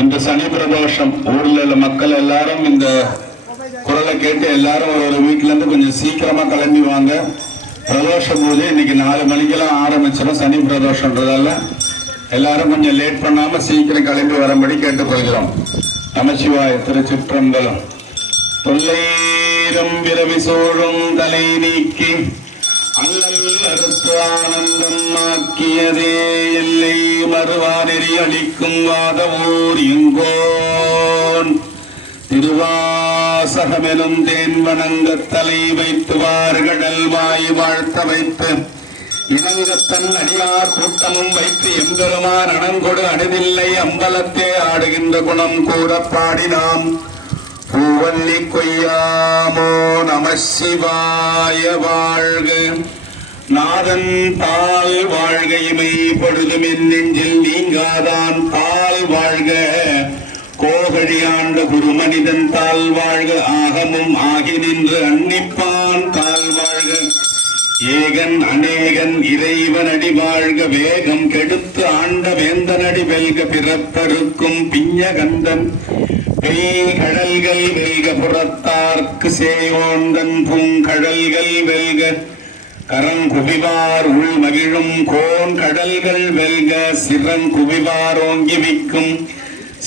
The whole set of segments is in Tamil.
இந்த சனி பிரதோஷம் ஊர்ல உள்ள மக்கள் எல்லாரும் இந்த குரலை கேட்டு எல்லாரும் ஒரு வீட்டுல இருந்து கொஞ்சம் சீக்கிரமா கிளம்பி வாங்க. பிரதோஷ பூஜை இன்னைக்கு 4 மணிக்கெல்லாம் ஆரம்பிச்சிடும். சனி பிரதோஷம்ன்றதால எல்லாரும் கொஞ்சம் லேட் பண்ணாம சீக்கிரம் கிளம்பி வரும்படி கேட்டுக்கொள்கிறோம். நமசிவாய. திருச்சிற்றம்பலம். தொல்லைரம் பிறவி சோழும் தலை நீக்கி அல்லல் அறுத்து ஆனந்தம் ஆக்கியதே எல்லை மறுவானெறி அளிக்கும் வாதவூர் எங்கோன் திருவாசகமெனும் தேன் வணங்க தலை வைத்து வார்கடல் வாய் வாழ்த்த வைத்து இனங்கத்தன் அடியார் கூட்டமும் வைத்து எம்பெருமான் அணங்கொடு அணிதில்லை அம்பலத்தே ஆடுகின்ற குணம் கூற பாடினாம். பூவல்லி கொய்யாமோ நம சிவாய. வாழ்க நாதன் தாள் வாழ்க இமை பொழுதும் என் நெஞ்சில் நீங்காதான் தாள் வாழ்க. கோகழி ஆண்ட குருமனிதன் தாள் வாழ்க. ஆகமும் ஆகி நின்று அன்னிப்பான் தாள் வாழ்க. ஏகன் அநேகன் இறைவன் அடி வாழ்க. வேகம் கெடுத்து ஆண்ட வேந்தன் அடி வெல்க. பிறப்பருக்கும் பிஞ்சகந்தன் கடல்கள் வெல்க. புறத்தார்க்கு சேயோந்தன் பூங்கடல்கள் வெல்க. கரங்குவிவார் உள் மகிழும் கோன் கடல்கள் வெல்க. சிறங்குவிவார் ஓங்கி மிக்கும்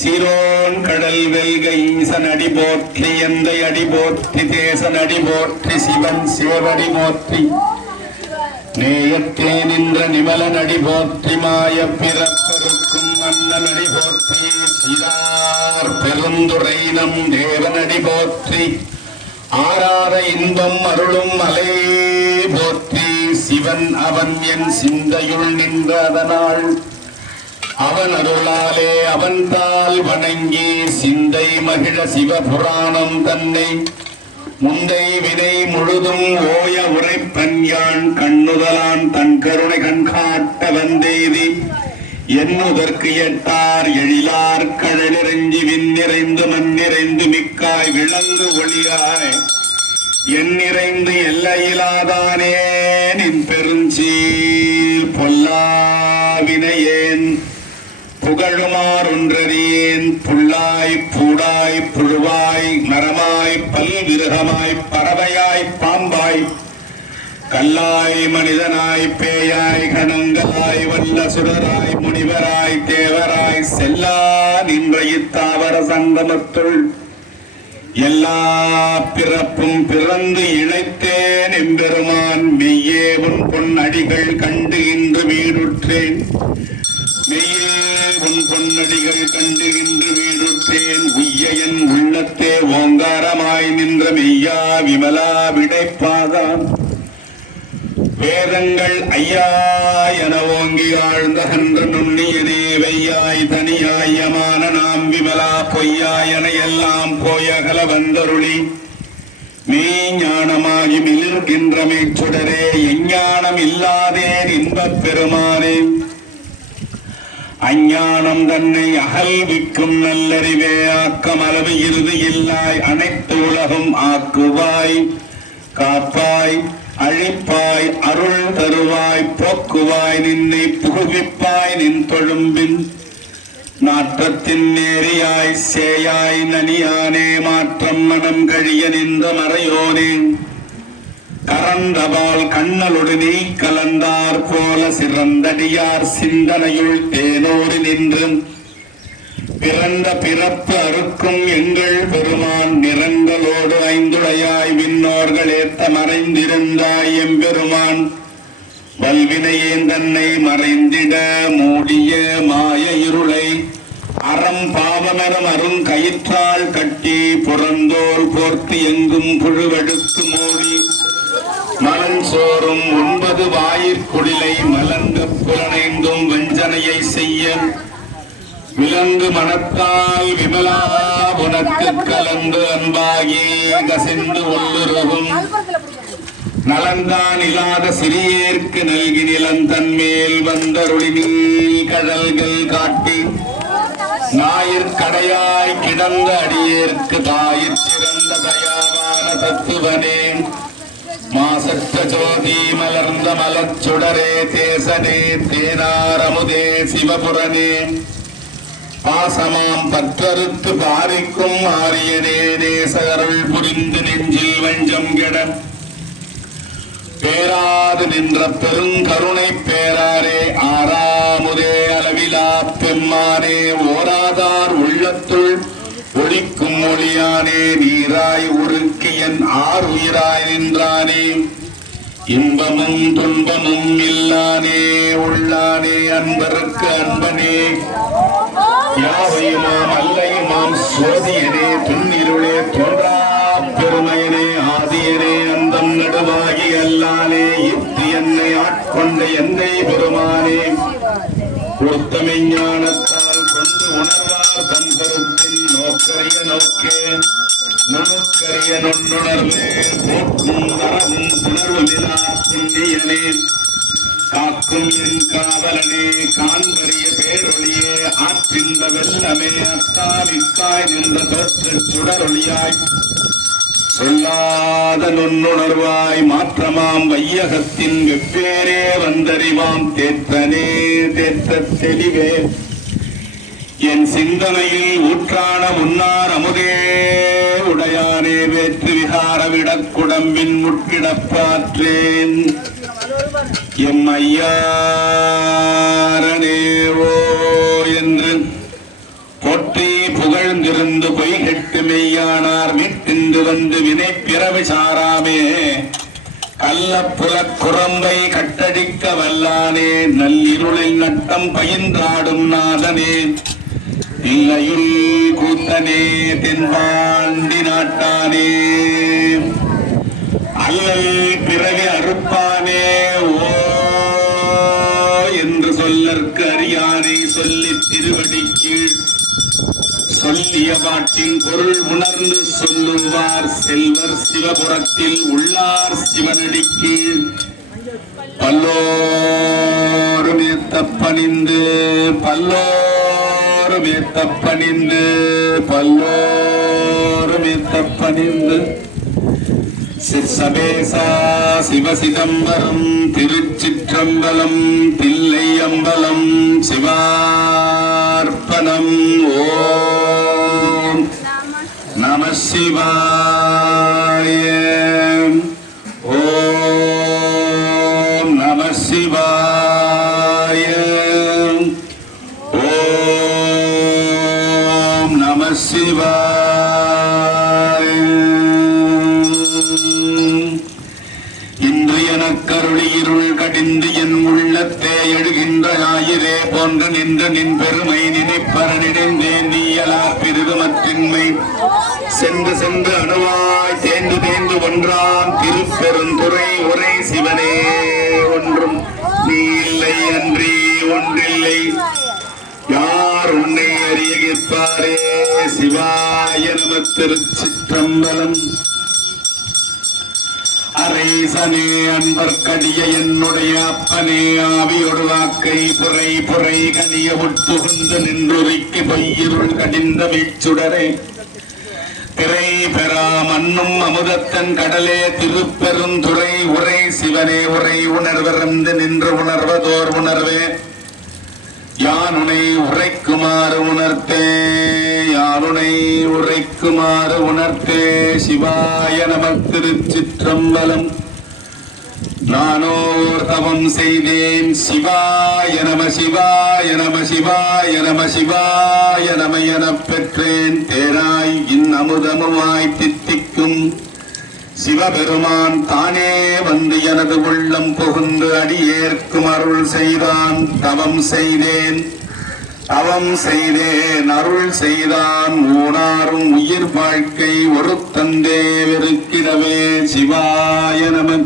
சிரோன் கடல் வெல்க. ஈசன் அடி போற்றி எந்தை அடி போற்றி தேசன் அடி போற்றி சிவன் சேவடி போற்றி நேயத்தே நின்ற நிமலன் அடி போற்றி மாய பிறப்பருக்கும் மன்னன் அடி போற்றி சிதார் பெருந்துரை நம் தேவன் அடி போற்றி ஆராத இன்பம் அருளும் மலை போற்றி. சிவன் அவன் என் சிந்தையுள் நின்ற அதனால் அவன் அருளாலே அவன் தாள் வணங்கி சிந்தை மகிழ சிவபுராணம் தன்னை முந்தை வினை முழுதும் ஓய உரைப்பன் யான் கண்ணுதலான் தன் கருணை கண்காட்ட வந்தேதி என்னுதற்கு எட்டார் எழிலார் கழலிறஞ்சி விண்ணிறைந்து மண்ணிறைந்து மிக்காய் விளங்கு ஒளியாய் எண்ணிறைந்து எல்லையிலாதானே நின் பெருஞ்சீல் பொல்லாவினையேன் புகழுமார் ஒன்றறியேன். புல்லாய் பூடாய் புழுவாய் நரமாய் பல்விருகமாய் பறவையாய் பாம்பாய் கல்லாய் மனிதனாய் பேயாய் கணங்களாய் வல்ல சுடராய் முனிவராய் தேவராய் செல்லா நின்ற இத்தாவர சங்கமத்துள் எல்லா பிறப்பும் பிறந்து இழைத்தேன் எம்பெருமான் மெய்யே உன் பொன்னடிகள் கண்டு இன்று வீடுற்றேன். மெய்யே உன் பொன்னடிகள் கண்டு இன்று வீடுற்றேன். உய்ய என் உள்ளத்தே ஓங்காரமாய் நின்ற மெய்யா விமலா விடைப்பாதான் வேதங்கள் ஐயா என ஓங்கி ஆழ்ந்தகன்ற நுண்ணியனே வெய்யாய் தனியாயமான நாம் விமலா பொய்யாய் என எல்லாம் போயகல வந்தருளி மெய் ஞானமாகி மிளிர்கின்ற மேச்சுடரே எஞ்ஞானம் இல்லாதேன் இன்பப் பெருமானே. அஞ்ஞானம் தன்னை அகல்விக்கும் நல்லறிவே ஆக்கம் அளவு இறுதி இல்லாய் அனைத்து உலகம் ஆக்குவாய் காப்பாய் அழிப்பாய் அருள் தருவாய் போக்குவாய் நின்னை புகுவிப்பாய் நின் தொழும்பின் நாற்றத்தின் நேரியாய் சேயாய் நனியானே மாற்றம் மனம் கழிய நின்ற மறையோனே. கரந்தபால் கண்ணலொடு நீ கலந்தார் போல சிறந்தடியார் சிந்தனையுள் தேனோடு நின்று பிறந்த பிறப்பு அறுக்கும் எங்கள் பெருமான் நிறங்களோடு ஐந்துடையாய் விண்ணோர்கள் ஏத்த மறைந்திருந்தாய் எம்பெருமான் வல்வினையேன் தன்னை மறைந்திட மூடிய மாய இருளை அறம் பாவமெனும் அரும் கயிற்றால் கட்டி புறந்தோல் போர்த்து எங்கும் புழுவெடுத்து மூடி மலன் சோறும் 9 வாயிற்குடிலை மலர்ந்த புலனைந்தும் வஞ்சனையை செய்ய விலங்கு மனத்தால் விமலா உனக்கு கலந்து அன்பாகி கசிந்து உள்ளுருகும் நலந்தான் இல்லாத சிறியேற்கு நல்கி நிலந்தன்மேல் வந்தருளி நீல் கடல்கள் காட்டி ஞாயிற்கடையாய் கிடந்த அடியேற்கு தாயிற் சிறந்த தயாவான தத்துவனே. மாசற்ற ஜோதி மலர்ந்த மலச்சுடரே தேசனே தேனாரமுதே சிவபுரனே பாசமாம் பற்றறுத்து பாரிக்கும் ஆரியனே நேசகருள் புரிந்து நெஞ்சில் வஞ்சம் கெட பேராது நின்ற பெருங்கருணை பேராரே ஆறாமுதே அளவிலா பெம்மானே ஓராதார் உள்ளத்துள் ஒளிக்கும் ஒளியானே நீராய் உருக்கியன் ஆர் உயிராய் நின்றானே இன்பமும் துன்பமும் இல்லானே உள்ளானே அன்பருக்கு அன்பனே யாவையுமாம் அல்லையுமாம் சோதியனே துன்னிருளே தோன்றா பெருமையனே ஆதியனே அந்தம் நடுவாகி அல்லானே யுக்தி என்னை ஆட்கொண்ட எந்தை பெருமானே உத்தமை ஞானத்தால் கொண்டு உணர்வார் தன் கருத்தின் நோக்கரிய நோக்கே நுணுக்கரிய நுண்ணுணர்வே போக்கும் வரவும் உணர்வுமிலா புண்ணியனே காக்கும் என் காவலனே காண்பறிய பேரொழியே ஆற்றிந்த வெள்ளமே அத்தாலித்தாய் நின்ற தோற்றச் சுடரொளியாய் சொல்லாத நுண்ணுணர்வாய் மாற்றமாம் வையகத்தின் வெவ்வேறே வந்தறிவாம் தேற்றனே தேற்ற தெளிவே என் சிந்தனையில் ஊற்றான முன்னார் அமுதே உடையானே வேற்று விகார விடக்குடம்பின் முட்கிடப்பாற்றேன் எம் ஐயாரனேவோ என்று போற்றி புகழ்ந்திருந்து பொய் கெட்டு மெய்யானார் மீட்டின்று வந்து வினை பிறவி சாராமே கள்ளப்புறக் குரம்பை கட்டடிக்க வல்லானே நல்லிருளில் நட்டம் பயின்றாடும் நாதனே இல்லையுள் கூத்தனே தென்பாண்டி நாட்டானே அல்லல் பிறவி அறுப்பானே ஓ என்று சொல்லற்கு அறியானை சொல்லி திருவடி கீழ் சொல்லிய பாட்டின் பொருள் உணர்ந்து சொல்லுவார் செல்வர் சிவபுரத்தில் உள்ளார் சிவனடி கீழ் பல்லோரும் ஏத்தப்பணிந்து பல்லோரும் ஏத்தப்பணிந்து பல்லோரும் ஏத்தப்பணிந்து சிற்சபேசா சிவசிதம்பரம் திருச்சிற்றம்பலம் தில்லை அம்பலம் சிவார்ப்பணம் ஓம் நம சிவாய ஓம் நம சிவாய ஓம் நம சிவாய கருளியிருள் கடிந்து என் உள்ளத்தே எழுகின்ற ஞாயிறே போன்று நின்று நின் பெருமை நினைப்பற நினைந்தேன் நீயலார் பிரிதுமற்றின்மை சென்று சென்று அணுவாய் தேர்ந்து தேர்ந்து ஒன்றாம் திருப்பெருந்துறை உரை சிவனே ஒன்றும் நீ இல்லை அன்றி ஒன்றில்லை யார் உன்னை அறிய கேட்பாரே சிவாய நம திருச்சிற்றம்பலம் அரேசனே அன்பர்க்கடிய என்னுடைய அப்பனே ஆவியொடு வாக்கை புரை புரை கனிய உட்புகுந்து நின்றுரைக்கு பொய்யிருள் கடிந்த வீச்சுடரே திரை பெறா மண்ணும் அமுதத்தன் கடலே திருப்பெருந்துறை உரை சிவனே உரை உணர்விறந்து நின்று உணர்வதோர் உணர்வே யானுனை உரைக்குமாறு உணர்த்தே யானுனை உரைக்குமாறு உணர்த்தே சிவாய நம திருச்சிற்றம்பலம் நானோர் தவம் செய்தேன் சிவாய நம சிவாய நம சிவாய நம சிவாய நம எனப் பெற்றேன் தேராய் இன்னமுதமுமாய் தித்திக்கும் சிவபெருமான் தானே வந்து எனது உள்ளம் புகுந்து அடியேற்கும் அருள் செய்தான் தவம் செய்தேன் அருள் செய்தான் ஊனாரும் உயிர் வாழ்க்கை ஒரு தந்தே வெறுக்கிடவே சிவாய நம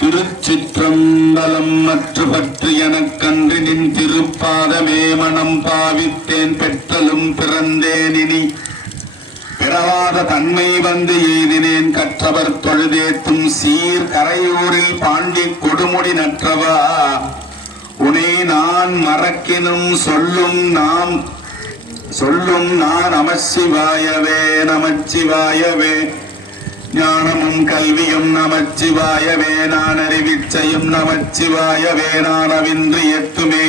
திருச்சிற்றம்பலம் மற்ற பற்று எனக்கன்று நின் திருப்பாதமே மனம் பாவித்தேன் பெற்றலும் பிறந்தேன் இனி பிறவாத தன்மை வந்து எய்தினேன் கற்றவர் தொழுதேத்தும் சீர் கரையூரில் பாண்டி கொடுமுடி நற்றவா உனை நான் மறக்கினும் சொல்லும் நான் நமச்சிவாயவே நமச்சிவாயவே ஞானமும் கல்வியும் நமச்சிவாயவே நான் அறிவிச்சையும் நமச்சிவாயவே நான் அவின்று எத்துமே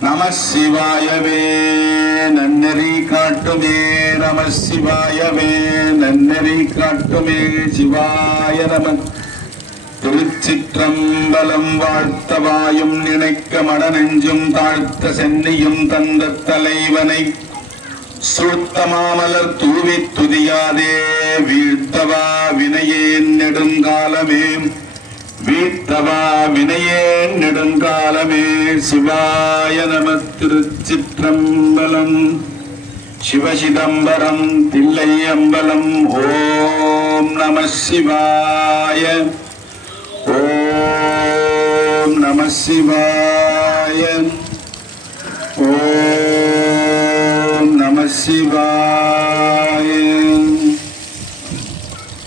நம சிவாயவே நன்னெறி காட்டுமே நம சிவாயவே நன்னெறி காட்டுமே சிவாய நம. திருச்சிற்றம்பலம் வாழ்த்தவாயும் நினைக்க மடநெஞ்சும் தாழ்த்த சென்னியும் தந்த தலைவனை சூழ்த்தமாமலர் தூவி துதியாதே வீழ்த்தவா வினையேன் நெடுங்காலமே வீழ்த்தவா வினையேன் நெடுங்காலமே. சிவாய நம. திருச்சிற்றம்பலம். சிவசிதம்பரம் தில்லை அம்பலம். ஓம் நம சிவாய. ஓம் நம சிவாய. ஓம் நம சிவாய.